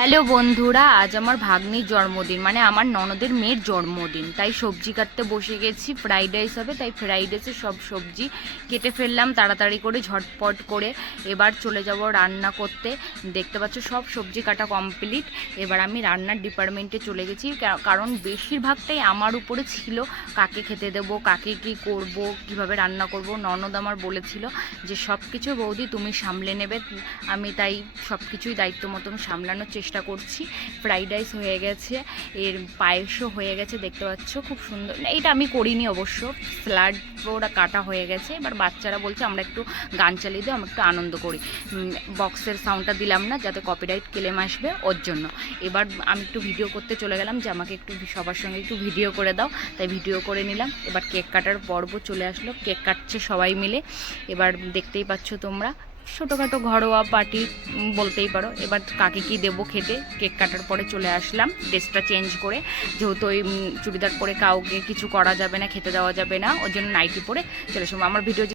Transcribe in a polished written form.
Hello বন্ধুরা, আজ আমার ভাগ্নির জন্মদিন, মানে আমার ননদের মেয়ের জন্মদিন। তাই সবজি কাটতে বসে গেছি। ফ্রাইড রাইস হবে, তাই ফ্রাইড রাইসের সব সবজি কেটে ফেললাম তাড়াতাড়ি করে, ঝটপট করে। এবার চলে যাব রান্না করতে। দেখতে পাচ্ছ সব সবজি কাটা কমপ্লিট। এবার আমি রান্নার ডিপার্টমেন্টে চলে গেছি, কারণ বেশিরভাগটাই আমার উপরে ছিল। কাকে খেতে দেবো, কাকে কী করব, কিভাবে রান্না করব। ননদ আমার বলেছিল যে সব কিছু বৌদি তুমি সামলে নেবে। আমি তাই সব কিছুই দায়িত্ব মতন সামলানোর চেষ্টা করছি। ফ্রাইড রাইস হয়ে গেছে, এর পায়েসও হয়ে গেছে, দেখতে পাচ্ছ খুব সুন্দর। এইটা আমি করিনি অবশ্য, স্যালাড ওরা কাটা হয়ে গেছে। এবার বাচ্চারা বলছে আমরা একটু গান চালিয়ে দিই, আমরা একটু আনন্দ করি। বক্সের সাউন্ডটা দিলাম না, যাতে কপিরাইট ক্লেম আসবে, ওর জন্য। এবার আমি একটু ভিডিও করতে চলে গেলাম, যে আমাকে একটু সবার সঙ্গে একটু ভিডিও করে দাও, তাই ভিডিও করে নিলাম। এবার কেক কাটার পর্ব চলে আসলো, কেক কাটছে সবাই মিলে। এবার দেখতেই পাচ্ছ তোমরা, ছোটোখাটো ঘরোয়া পার্টি বলতেই পারো। এবার কাকে কি দেবো খেতে, কেক কাটার পরে চলে আসলাম ড্রেসটা চেঞ্জ করে, যেহেতু ওই চুড়িদার পরে কাউকে কিছু করা যাবে না, খেতে দেওয়া যাবে না, ওর জন্য নাইটি পরে চলে আসলাম। আমার ভিডিও